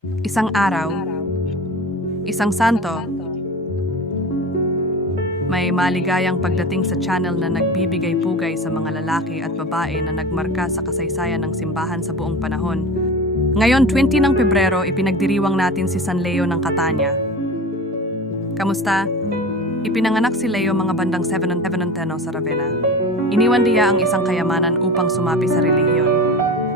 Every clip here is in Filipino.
Isang araw, isang santo, may maligayang pagdating sa channel na nagbibigay pugay sa mga lalaki at babae na nagmarka sa kasaysayan ng simbahan sa buong panahon. Ngayon, 20 ng Pebrero, ipinagdiriwang natin si San Leo ng Catania. Kamusta? Ipinanganak si Leo mga bandang 7 and 7 and 10 sa Ravenna. Iniwan niya ang isang kayamanan upang sumapi sa relihiyon.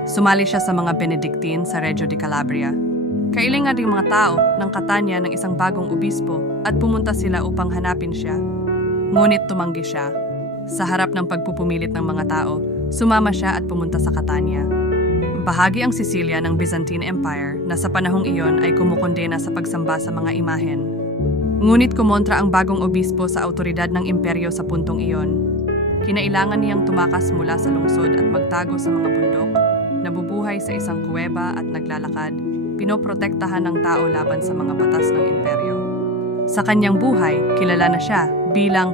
Sumali siya sa mga Benedictine sa Reggio di Calabria. Kailangan rin mga tao ng Catania ng isang bagong obispo at pumunta sila upang hanapin siya. Ngunit tumanggi siya. Sa harap ng pagpupumilit ng mga tao, sumama siya at pumunta sa Catania. Bahagi ang Sicilia ng Byzantine Empire na sa panahong iyon ay kumukondena sa pagsamba sa mga imahen. Ngunit kumontra ang bagong obispo sa autoridad ng imperyo sa puntong iyon. Kinailangan niyang tumakas mula sa lungsod at magtago sa mga bundok, nabubuhay sa isang kuweba at naglalakad, pinoprotektahan ng tao laban sa mga batas ng imperyo. Sa kanyang buhay, kilala na siya bilang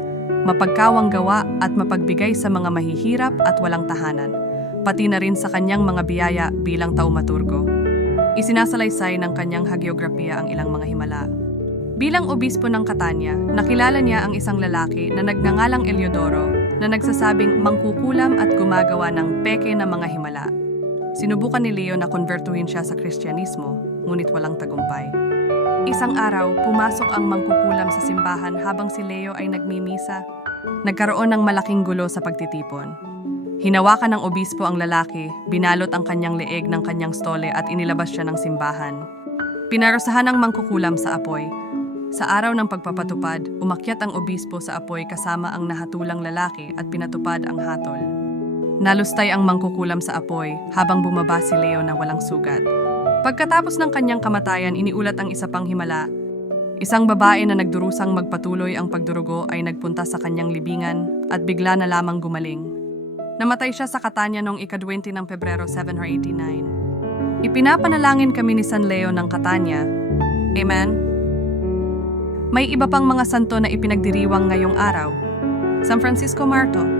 mapagkawang gawa at mapagbigay sa mga mahihirap at walang tahanan, pati na rin sa kanyang mga biyaya bilang taumaturgo. Isinasalaysay ng kanyang hagiografiya ang ilang mga himala. Bilang obispo ng Catania, nakilala niya ang isang lalaki na nagngangalang Eliodoro na nagsasabing mangkukulam at gumagawa ng peke na mga himala. Sinubukan ni Leo na konvertuhin siya sa Kristyanismo, ngunit walang tagumpay. Isang araw, pumasok ang mangkukulam sa simbahan habang si Leo ay nagmimisa. Nagkaroon ng malaking gulo sa pagtitipon. Hinawakan ng obispo ang lalaki, binalot ang kanyang leeg ng kanyang stole at inilabas siya ng simbahan. Pinarusahan ang mangkukulam sa apoy. Sa araw ng pagpapatupad, umakyat ang obispo sa apoy kasama ang nahatulang lalaki at pinatupad ang hatol. Nalustay ang mangkukulam sa apoy habang bumaba si Leo na walang sugat. Pagkatapos ng kanyang kamatayan, iniulat ang isa pang himala. Isang babae na nagdurusang magpatuloy ang pagdurugo ay nagpunta sa kanyang libingan at bigla na lamang gumaling. Namatay siya sa Catania noong ika-20 ng Pebrero 789. Ipinapanalangin kami ni San Leo ng Catania. Amen? May iba pang mga santo na ipinagdiriwang ngayong araw. San Francisco Marto.